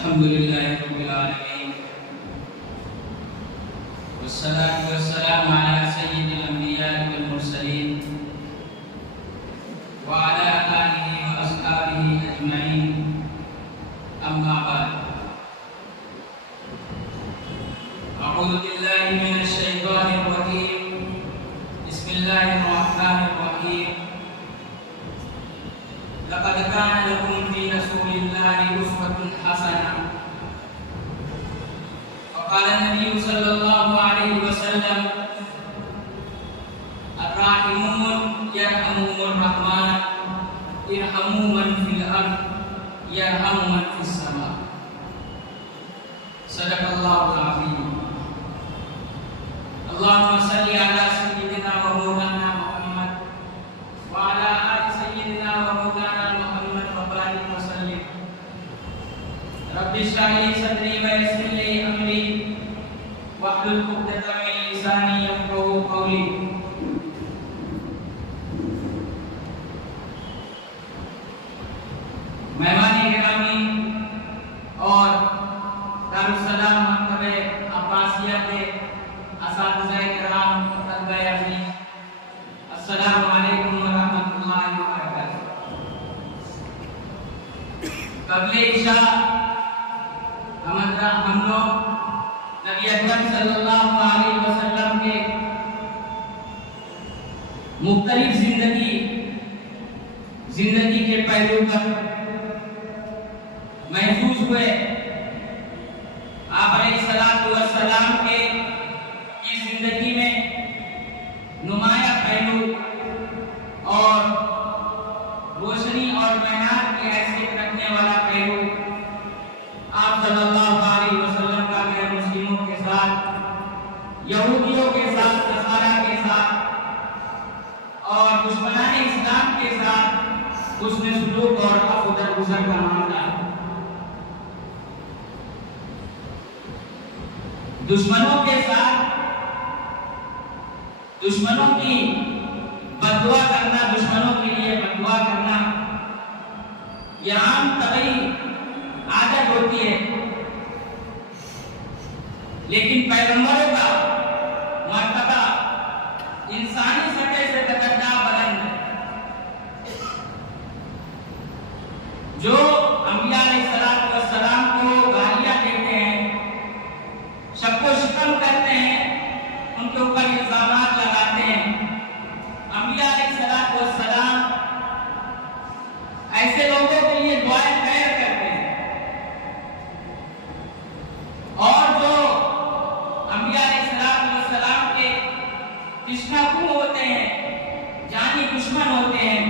الحمد لله رب العالمين والصلاة والسلام على سيد الأنبياء والمرسلين وعلى آله وأصحابه أجمعين أما بعد أعوذ بالله من الشيطان الرجيم بسم الله الرحمن الرحيم لقد كان لكم في رسول الله أسوة حسنة وقال النبي صلى الله عليه وسلم الراحمون يرحمهم الرحمن ارحموا من في الأرض يرحم من في السماء صدق الله العظيم اللهم صل على سيدنا ومولانا محمد وعلى آل سيدنا ومولانا محمد وبارك وسلم رب اشرح لي صدري ويسر لي أمري واحلل عقدة من لساني يفقهوا قولي مہمان گرامی اور دارالسلام مکتب عباسیہ کے اساتذہ کرام طلبہ عزیز السلام علیکم ورحمۃ اللہ وبرکاتہ۔ قبل عشاء ہم لوگ نبی اکرم صلی اللہ علیہ وسلم کے مختلف زندگی کے پہلو پر محفوظ ہوئے۔ آپ علیہ السلام کے کی زندگی میں نمایاں پہلو اور روشنی اور معیار کی حیثیت رکھنے والا پہلو آپ صلی اللہ علیہ وسلم کا غیر مسلموں کے ساتھ، یہودیوں کے ساتھ، نصارہ کے ساتھ اور دشمنان اسلام کے ساتھ حسن سلوک اور عفو درگزر کا معاملہ ہے۔ دشمنوں کے ساتھ دشمنوں کی بددعا کرنا، دشمنوں کے لیے بددعا کرنا یہ عام طبعی عادت ہوتی ہے، لیکن پیغمبروں کا مرتبہ انسانی سطح سے تکڑا بلند ہے۔ جو انبیاء علیہ السلام کو گالیاں دیتے ہیں، شک و شکم کرتے ہیں، ان کے اوپر الزامات لگاتے ہیں، انبیاء علیہ السلام ایسے لوگوں کے لیے دعائیں خیر کرتے ہیں، اور جو انبیاء علیہ السلام کے دشمن ہوتے ہیں، جانی دشمن ہوتے ہیں،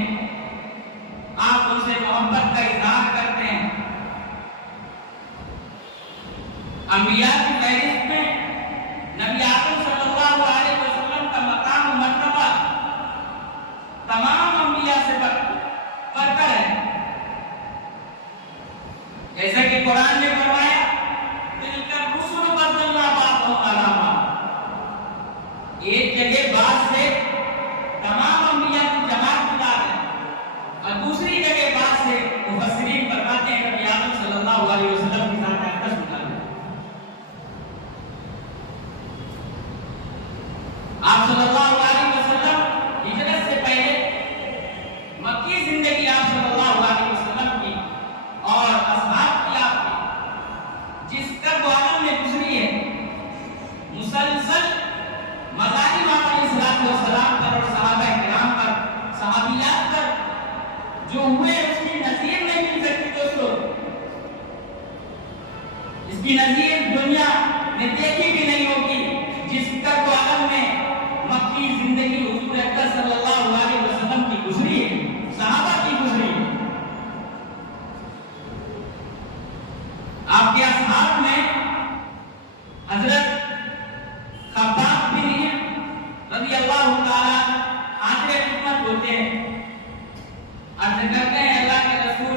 آپ ان سے محبت کا اظہار کرتے ہیں۔ انبیاء کی فہرست میں نبی اکرم صلی اللہ علیہ وسلم کا مقام و مرتبہ تمام انبیاء سے برتر ہے، جیسا کہ قرآن نے فرمایا تلک الرسل فضلنا بعضهم علی بعض۔ ایک جگہ بعض سے تمام انبیاء کی جماعت بتا ہے، اور دوسری جگہ بعض سے مفسرین فرماتے ہیں نبی اکرم صلی اللہ علیہ وسلم کی ذات اقدس بتا ہے۔ آپ صلی اللہ علیہ وسلم ہجرت سے پہلے مکی زندگی آپ صلی اللہ علیہ وسلم کی اور اصحاب کی آپ کی جس کرب و عالم میں گزری ہے، مسلسل مظالم آپ علیہ السلام پر اور صحابہ کرام پر، صحابیات پر جو ہوئے اس کی نظیر نہیں مل سکتی دوستو، اس کی نظیر دنیا نے دیکھی بھی نہیں ہوگی جس کرب و عالم میں مکی زندگی حضور اکرم صلی اللہ علیہ وسلم کی گزری ہے، صحابہ کی گزری ہے۔ آپ کے اصحاب میں حضرت خباب بن رضی اللہ تعالی حاضر خدمت ہوتے ہیں، عرض کرتے ہیں اللہ کے رسول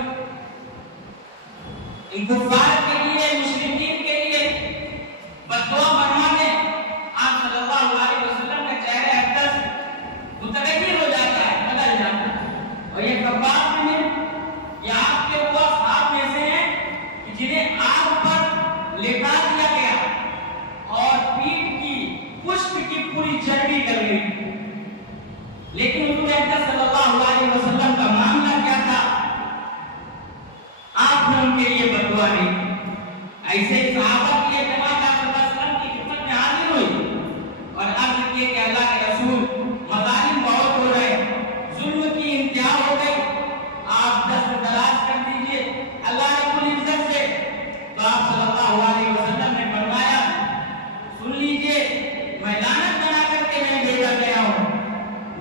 ان کفار کے لیے، مشرکین کے لیے بددعا فرمانے۔ آپ صلی اللہ علیہ وسلم کا چہرہ اقدس متغیر ہو جاتا ہے، بدل جاتا ہے، اور یہ خباب بن یہ آپ کے وہ اصحاب میں سے ہیں کہ جنہیں आग पर लेटा दिया गया और पीठ की पुष्ट की पूरी चर्बी गल गई। लेकिन हुजूर अकरम सल्लल्लाहु अलैहि वसल्लम का मामला क्या था? आपने उनके लिए बददुआ नहीं की। ऐसे सहाबा की जमात आप की खिदमत में हाजिर हुई और अर्ज किए कि अल्लाह के रसूल, मज़ालिम बहुत हो रहे, जुल्म की इंतहा हो गई, आप दस्त तलाश कर दीजिए अल्लाह रब्बुल इज्जत से। तो आप सल्लल्लाहु अलैहि वसल्लम ने फरमाया, सुन लीजिए, मैं लानत बना करके मैं भेजा गया हूँ,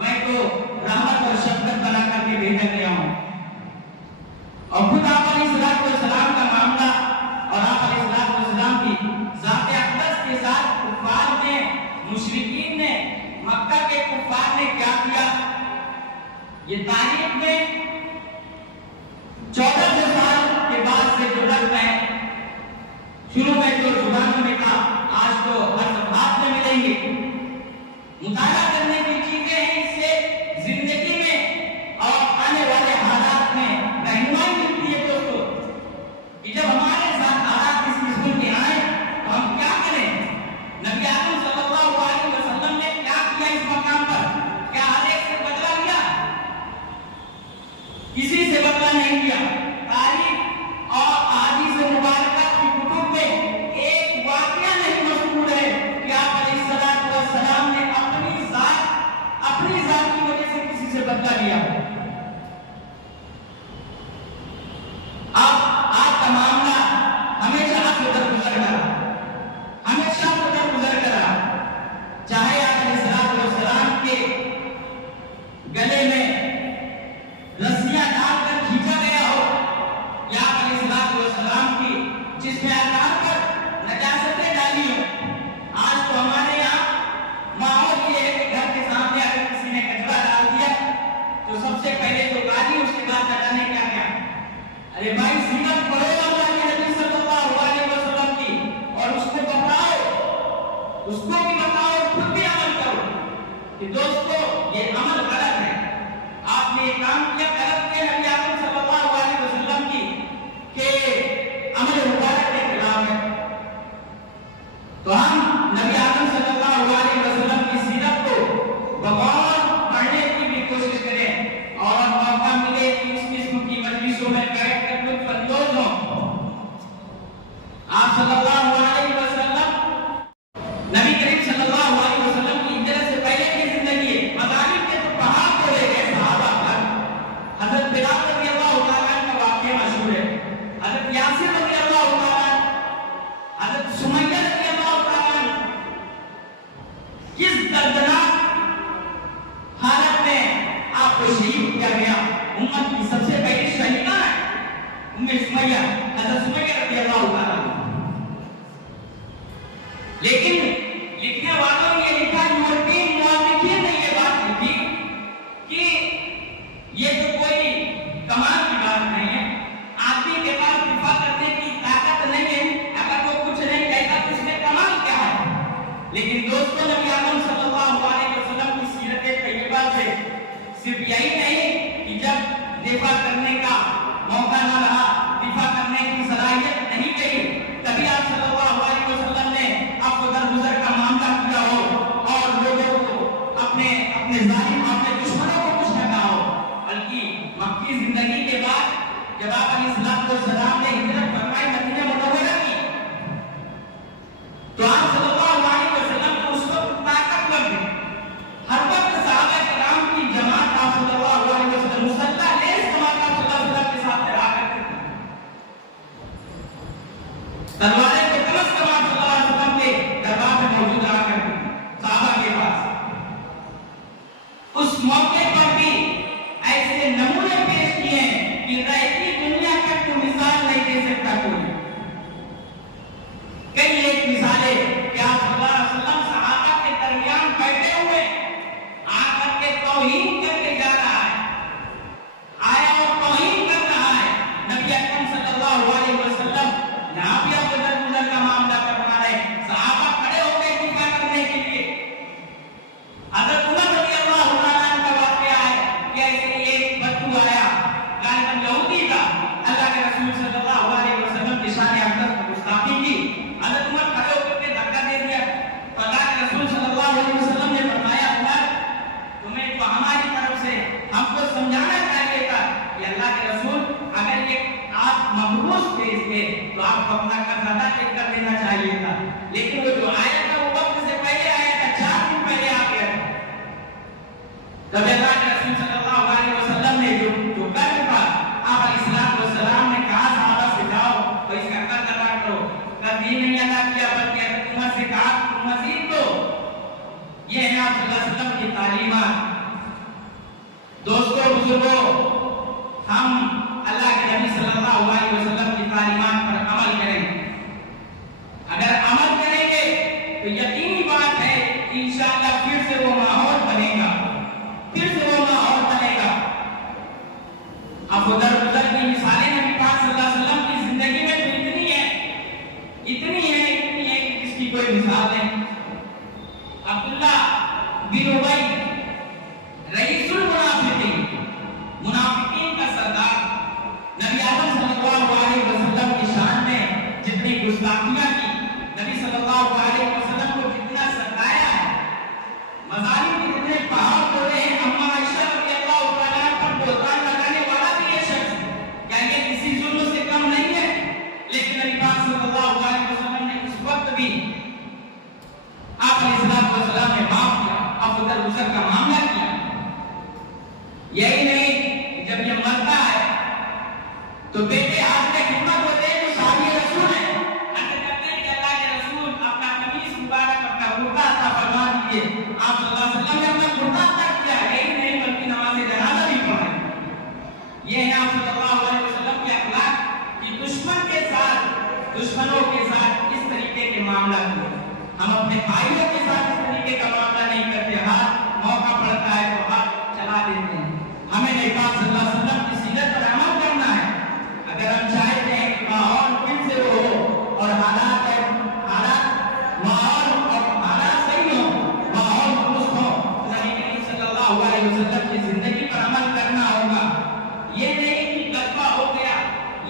मैं तो रहमत और शफकत बना करके भेजा गया हूँ। और खुद आप अलैहिस्सलाम का मामला और आप अलैहिस्सलाम की ज़ात अक़दस के साथ कुफ़ार ने, मुशरिकीन ने, मक्का के कुफ़ार ने क्या किया, ये तारीख में 1400 साल के बाद से जो रख है, शुरू में जो जुबान में था, आज तो हर हाथ में मिलेंगे। मुताला करने की चीजें हैं, इससे जिंदगी में और आने वाले हालात में रहनुमाई मिलती है दोस्तों, कि जब हमारे साथ हालात इस किस्म के आए तो हम क्या करें। नबी आदम सल्लल्लाहु अलैहि वसल्लम ने क्या किया इस मकाम पर? क्या हर एक से बदला लिया? किसी से बदला नहीं लिया। तारीख और अहादीस मुबारका की कुतुब में एक वाकया नहीं मज़कूर है कि आप अलैहिस्सलातु वस्सलाम ने अपनी जात की वजह से किसी से बदला लिया। अब आपका मामला हमेशा आपके उधर गुजर कर रहा, हमेशा उधर गुजर कर रहा, चाहे आप अलैहिस्सलातु वस्सलाम के गले में रस्सियां डालकर खींचा गया हो, या आप अलैहिस्सलातु वस्सलाम की जिसमें आकार पर नजासतें डाली हो। आज तो हमारे यहाँ माहौल ये है कि घर के सामने अगर किसी ने कचरा डाल दिया तो सबसे पहले तो गाली, उसके बाद हटाने क्या क्या, अरे भाई सीरत पढ़ो अल्लाह के नबी सल्लल्लाहु अलैहि वसल्लम की और उसको बताओ, उसको भी बताओ, खुद भी अमल करो कि दोस्तों ये अमल गलत है, आपने ये काम किया गलत किया नबी आदम सल्लल्लाहु अलैहि वसल्लम की के अमल मुबारक के खिलाफ है। तो हम नबी आदम सल्लल्लाहु अलैहि वसल्लम की सीरत को बगौर पढ़ने की भी कोशिश करें और मौका मिले कि इस किस्म की मजलिसों में बैठ कर लुत्फ अंदोज हों। आप सल्लल्लाहु अलैहि वसल्लम, नबी करीम सल्लल्लाहु अलैहि वसल्लम की हिजरत से पहले की जिंदगी मज़ालिम के तो पहाड़ तोड़े गए सहाबा पर। हज़रत बिलाल रज़ियल्लाहु तआला का वाक़या मशहूर है, हज़रत यासिर रज़ियल्लाहु तआला, हज़रत सुमैया रज़ियल्लाहु तआला किस दर्दनाक हालत में आपको शहीद किया गया। उम्मत की सबसे पहली शहीदा है उम्मे सुमैया, हज़रत सुमैया रज़ियल्लाहु तआला। लेकिन लिखने वालों ने ये लिखा, यूरोपीय मुआलिफिन ने ये बात लिखी कि ये तो कोई कमाल की बात नहीं है, आदमी के पास दिफा करने की ताकत नहीं है, अगर वो कुछ नहीं कहता तो इसमें कमाल क्या है। लेकिन दोस्तों नबी आदम सल्लल्लाहु अलैहि वसल्लम की सीरत तैयबा से सिर्फ यही नहीं कि जब दिफा करने का मौका न रहा, दिफा करने की सलाहियत नहीं गई, तभी आप सल्लल्लाहु अलैहि वसल्लम ने आपको दरगुजर का मामला किया हो और लोगों को अपने जालिम, अपने दुश्मनों को कुछ न कहा हो, बल्कि मक्की जिंदगी के बाद जब आप अलैहिस्सलातु वस्सलाम ने हिजरत फरमाई मदीना मुनव्वरा की, तो आप सल्लल्लाहु अलैहि वसल्लम को उस वक्त ताकतवर थे। हर वक्त सहाबा किराम की जमात आप सल्लल्लाहु अलैहि वसल्लम मुसल्ला लेस जमात आप सल्लल्लाहु अलैहि वसल्लम के साथ रहा करते थे। तलवारें तो कम से कम आप सल्लल्लाहु अलैहि वसल्लम के दरबार में मौजूद रहा करती थी सहाबा के पास। उस मौके पर भी ऐसे नमूने पेश किए हैं कि रहती दुनिया का कोई मिसाल नहीं दे सकता कोई। कई एक मिसालें कि आप सल्लल्लाहु अलैहि वसल्लम सहाबा के दरमियान बैठे हुए आकर के तौहीन करके जा रहा है, आया और तौहीन कर रहा है। नबी अकरम सल्लल्लाहु अलैहि वसल्लम यहाँ भी आप अपना कर्ज अदा कर देना चाहिए था, लेकिन वो जो आया था वो वक्त से पहले आया था, 4 दिन पहले आ गया था। तब अल्लाह के रसूल सल्लल्लाहु अलैहि वसल्लम ने जो कर्ज था, आप अलैहिस्सलाम ने कहा सहाबा से जाओ और इसका कर्ज अदा करो। कर्ज ही नहीं अदा किया बल्कि उमर से कहा तुम मजीद दो। ये है आप सल्लल्लाहु अलैहि वसल्लम की तालीमात। दोस्तों बुजुर्गों, हम अल्लाह के नबी सल्लल्लाहु अलैहि वसल्लम की तालीमात पर अमल करें। अगर अमल करेंगे तो यकीनी बात है कि इंशाअल्लाह फिर से वो माहौल बनेगा, फिर से वो माहौल बनेगा। अब उधर उधर की मिसालें नबी पाक सल्लल्लाहु अलैहि वसल्लम की जिंदगी में तो इतनी है कि जिसकी कोई मिसाल नहीं। अब्दुल्लाह बिन उबई रईसुल मुनाफिकीन का सरदार, नबी आदम सल्लल्लाहु अलैहि वसल्लम की शान में जितनी गुस्ताखियां की, नबी सल्लल्लाहु अलैहि वसल्लम को जितना सताया है, मजालिम के जितने पहाड़ तोड़े हैं, अम्मा आयशा रज़ियल्लाहु तआला पर बोलतान लगाने वाला भी ये शख्स, क्या ये किसी जुल्म से कम नहीं है? लेकिन नबी पाक सल्लल्लाहु अलैहि वसल्लम ने उस वक्त भी आप अलैहिस्सलाम ने माफ किया, अफदल गुजर का मामला किया। यही नहीं, जब ये मरता है तो बेटे हाथ में खिदमत होते हैं, जो साहबी रसूल है, अंदर कहते हैं कि अल्लाह के रसूल अपना कमीज मुबारक, अपना कुर्ता अता फरमा दीजिए। आप सल्लल्लाहु अलैहि वसल्लम ने अपना कुर्ता अता किया, यही नहीं बल्कि नमाज जनाजा भी पढ़ाई। ये है आप सल्लल्लाहु अलैहि वसल्लम के अखलाक कि दुश्मनों के साथ इस तरीके के मामला किए। हम अपने भाइयों के साथ इस तरीके का मामला नहीं करते, हाथ मौका पड़ता है तो हाथ चला देते हैं। हमें नबी पाक सल्लल्लाहु अलैहि वसल्लम की सीरत पर अमल करना है। अगर हम चाहते हैं कि माहौल फिर से हो और हालात सही हो, माहौल दुरुस्त हो, तो नबी करीम सल्लल्लाहु अलैहि वसल्लम की जिंदगी पर अमल करना होगा। ये नहीं कि गज़बा हो गया,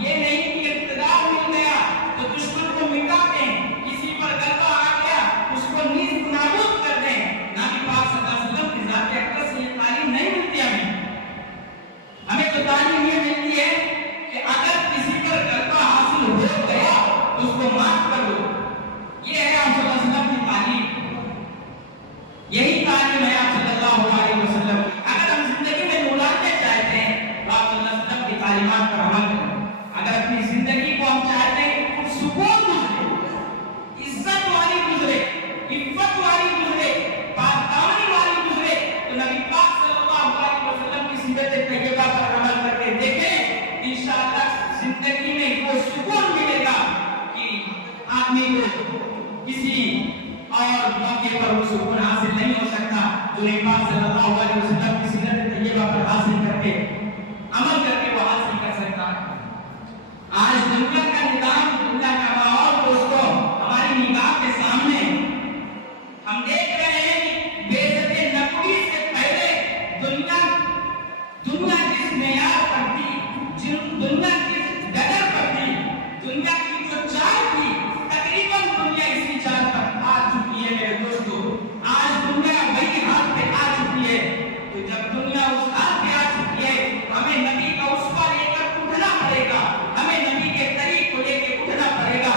ये नहीं कि इक़्तिदार मिल गया तो दुश्मन को मिटा दें, किसी पर गज़बा आ गया उसको नीज़ नाबूद कर दें। नबी पाक सल्लल्लाहु अलैहि वसल्लम की ज़ात अक़दस से ये तालीम नहीं मिलती हमें तो तालीम ये मिलती है कि अगर किसी पर गलबा हासिल हो गया तो उसको माफ कर दो। ये है आप सल्लल्लाहु अलैहि वसल्लम की तालीम, यही तालीम है आप सल्लल्लाहु अलैहि वसल्लम की। अगर हम जिंदगी में मुलाक़े चाहते हैं तो आप सल्लल्लाहु अलैहि वसल्लम की तालीमात पर अमल करें। अगर अपनी जिंदगी को हम चाहते हैं सुकून गुजरे, इज्जत वाली गुजरे, इफ़्फ़त वाली गुजरे, पाकदानी वाली गुजरे, तो नबी पाक सल्लल्लाहु अलैहि वसल्लम की सीरत तैयबा पर अमल करके देखें, इंशाअल्लाह जिंदगी में वो सुकून मिलेगा कि आदमी को किसी और मौके पर वो सुकून हासिल नहीं हो सकता जो नबी पाक सल्लल्लाहु अलैहि वसल्लम की सीरत तैयबा पर हासिल करके अमल करके वो हासिल कर सकता है। आज दुनिया का निज़ाम, दुनिया का माहौल दोस्तों हमारी निगाह के सामने हम देख रहे हैं कि बेइज्जती नबवी से पहले दुनिया जिस मेयार पर थी, दुनिया जिस डगर पर थी, दुनिया की जो चाल थी, तकरीबन दुनिया इसी चाल पर आ चुकी है मेरे दोस्तों। आज दुनिया वही हाथ पे आ चुकी है। तो जब दुनिया उस हाथ पे आ चुकी है, हमें नबी का उसवा लेकर उठना पड़ेगा, हमें नबी के तरीक़ को लेकर उठना पड़ेगा।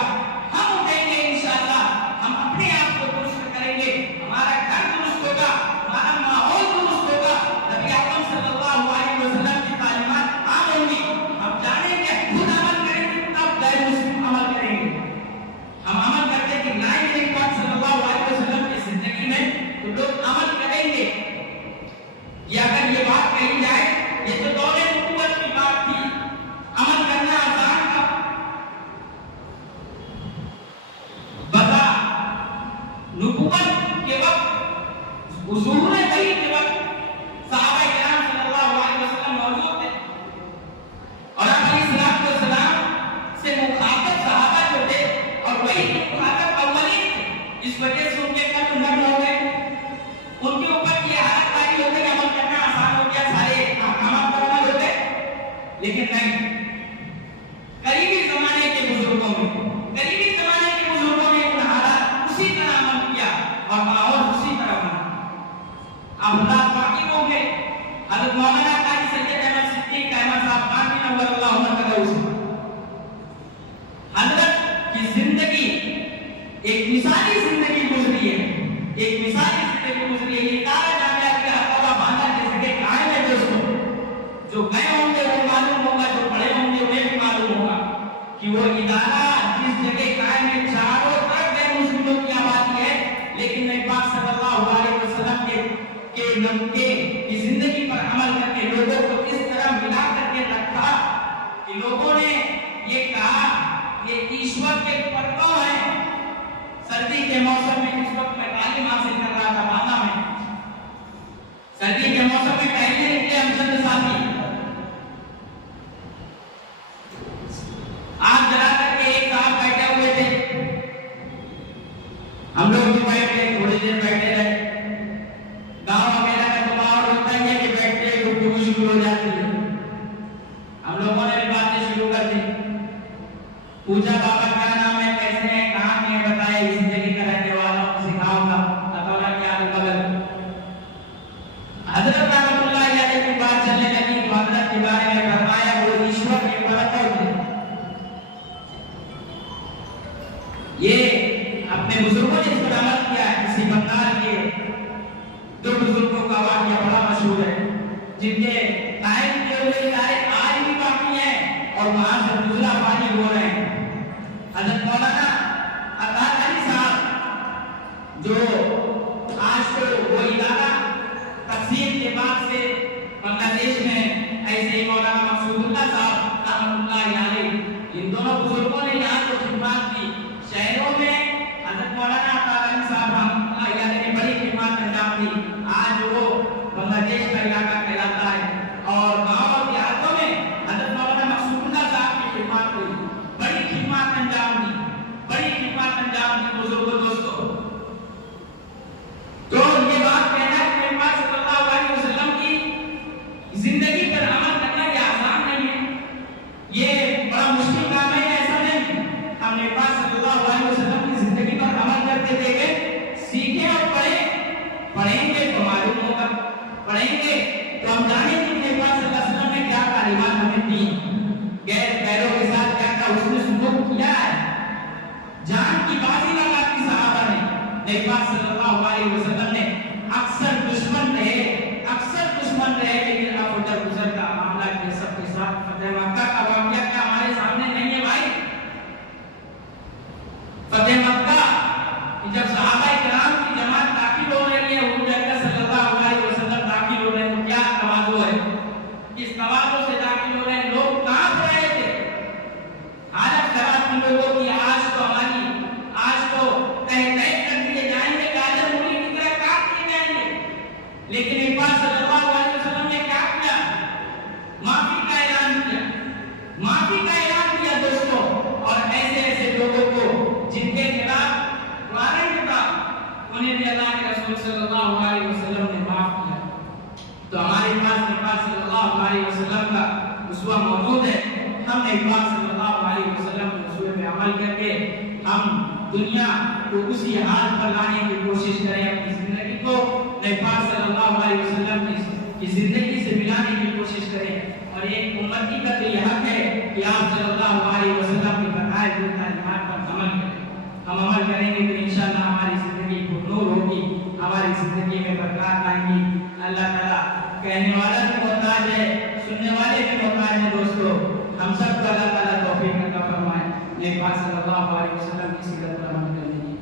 हम उठेंगे इंशाअल्लाह, हम अपने आप को दुरुस्त करेंगे, हमारा घर दुरुस्त होगा, हमारा माहौल दुरुस्त होगा, नबी आदम सल्लल्लाहु अलैहि वसल्लम की तालीमात आम होंगी। हम जानेंगे, खुद अमल करेंगे तब गैर मुस्लिम अमल करेंगे। हम अमल करते कि नहीं नबी पाक सल्लल्लाहु अलैहि वसल्लम की जिंदगी में तो लोग अमल करेंगे। ये अगर ये बात कही जाए, ये तो दौरे नबूवत की बात थी, अमल करना आसान था। बता नबूवत के वक्त, ज़ुहूर वही के वक्त सहाबा किराम सल्लल्लाहु अलैहि वसल्लम मौजूद थे और आप अलैहिस्सलाम से मुखातब सहाबा जो थे और वही मुखातब अव्वलीन थे। इस वजह से उनके कल्ब नर्म हो गए, उनके ऊपर ये हालत तारी हो गई, अमल करना आसान हो गया, सारे अहकाम पर अमल हो गए। लेकिन नहीं, करीबी ज़माने के बुजुर्गों ने उन हालात उसी तरह अमल किया और माहौल उसी तरह बना। अब ایک مثالی زندگی گزری ہے، ایک مثالی زندگی گزری ہے۔ یہ تارا جامعہ کے ہتھوڑا باندھا جیسے کہ قائم ہے دوستوں، جو گئے ہوں گے وہ معلوم ہوگا، جو پڑھے ہوں گے انہیں بھی معلوم ہوگا کہ وہ ادارہ جس جگہ قائم ہے چاروں طرف غیر مسلموں کی آبادی ہے، لیکن نبی پاک صلی اللہ علیہ وسلم کی زندگی پر عمل کر کے لوگوں کو اس طرح ملا کر کے رکھا کہ لوگوں نے یہ کہا یہ ایشور کے پرتو ہیں۔ سردی کے موسم میں اس وقت میں تعلیم حاصل کر رہا تھا باندھا میں، سردی کے موسم میں ٹہلنے نکلے ہم چند ساتھی، آگ جلا کر کے ایک صاحب بیٹھے ہوئے تھے، ہم لوگ بھی بیٹھے تھوڑی دیر بیٹھے رہے۔ گاؤں وغیرہ میں تو ماحول ہوتا ہی ہے کہ بیٹھتے گفتگو شروع ہو جاتی ہے، ہم لوگوں نے بھی باتیں شروع کر دی، پوچھا بابا کیا نام ہے، کیسے ہیں، کہاں کے ہیں، بتائے اس جگہ کا رہنے والا ہوں، سکھاؤں گا، بتانا کیا الگ۔ حضرت رحمۃ اللہ علیہ کی بات چلنے لگی تو حضرت کے بارے میں فرمایا وہ ایشور کے پرتو تھے۔ یہ اپنے بزرگوں نے اس پر عمل کیا ہے۔ کسی بنگال کے دو بزرگوں کا واقعہ بڑا مشہور ہے، جن کے قائم کیے ہوئے ادارے آج بھی باقی ہیں اور وہاں سے دوسرا پانی ہو رہے ہیں۔ حضرت مولانا عطار علی صاحب جو آج تو وہ ادارہ تقسیم کے بعد سے بنگلہ دیش میں، ایسے ہی مولانا مقصود اللہ صاحب رحمۃ اللہ علیہ، ان دونوں بزرگوں نے یہاں کو خدمات دی۔ شہروں میں حضرت مولانا عطار علی صاحب رحمۃ اللہ علیہ نے بڑی خدمات انجام دی، آج وہ بنگلہ دیش کا علاقہ کہلاتا ہے، اور گاؤں اور دیہاتوں میں حضرت مولانا مقصود اللہ صاحب کی خدمات ہوئی، بڑی خدمات انجام دی، بڑی خدمات انجام دی بزرگوں دوستوں۔ تو یہ بات کہنا ہے کہ نبی صلی اللہ علیہ وسلم کی زندگی پر عمل کرنا یہ آسان نہیں ہے، یہ بڑا مشکل کام ہے، ایسا نہیں۔ ہم نبی صلی اللہ علیہ وسلم کی زندگی پر عمل کرتے دیکھیں، سیکھیں اور پڑھیں گے تو معلوم ہوگا، پڑھیں گے تو ہم جانیں گے کہ نبی صلی اللہ علیہ وسلم نے کیا تعلیمات ہمیں دی، غیر پیروں کے ساتھ کیا کیا اس نے سلوک کیا ہے، جان کی بازی لگا دی صحابہ نے۔ نبی صلی اللہ علیہ وسلم نے اکثر دشمن رہے لیکن اب جب گزر کا معاملہ کے سب کے ساتھ فتح مکہ کا واقعہ کیا ہمارے سامنے نہیں ہے بھائی؟ فتح مکہ جب صحابہ کرام کی جماعت داخل ہو رہی ہے، حضور اکرم صلی اللہ علیہ وسلم داخل ہو رہے ہیں، تو کیا تواضع ہے، کس تواضع سے داخل ہو رہے ہیں، لوگ کانپ رہے تھے، حالت خراب تھی لوگوں کی، آج تو تہ کر دیے جائیں گے، گاجر مولی کی طرح کاٹ دیے جائیں گے، لیکن ایک بار صلی اللہ علیہ وسلم نے کیا کیا؟ معافی کا اعلان کیا، معافی کا اعلان کیا دوستوں، اور ایسے ایسے لوگوں کو جن کے خلاف وارنٹ تھا انہیں بھی اللہ کے رسول صلی اللہ علیہ وسلم نے معاف کیا۔ تو ہمارے پاس نبی صلی اللہ علیہ وسلم کا اسوہ موجود ہے، ہم نبی صلی اللہ علیہ وسلم کے اسوے پہ عمل کر کے ہم دنیا کو اسی حال پر لانے کی کوشش کریں، اپنی زندگی کو نبی صلی اللہ علیہ وسلم کی زندگی سے ملانے کی کوشش کریں، اور ایک امتی کا تو یہ حق ہے کہ آپ صلی اللہ علیہ وسلم کی بتائے ہوئے تعلیمات پر عمل کریں۔ ہم عمل کریں گے تو انشاءاللہ ہماری زندگی کو نور ہوگی، ہماری زندگی میں برکات آئیں گی۔ اللہ تعالیٰ کہنے والا بھی محتاج ہے، سننے والے بھی محتاج ہیں دوستو، ہم سب کو اللہ تعالیٰ توفیق عطا فرمائے، نیک بات صلی اللہ علیہ وسلم کی سیرت پر عمل کرنے کی۔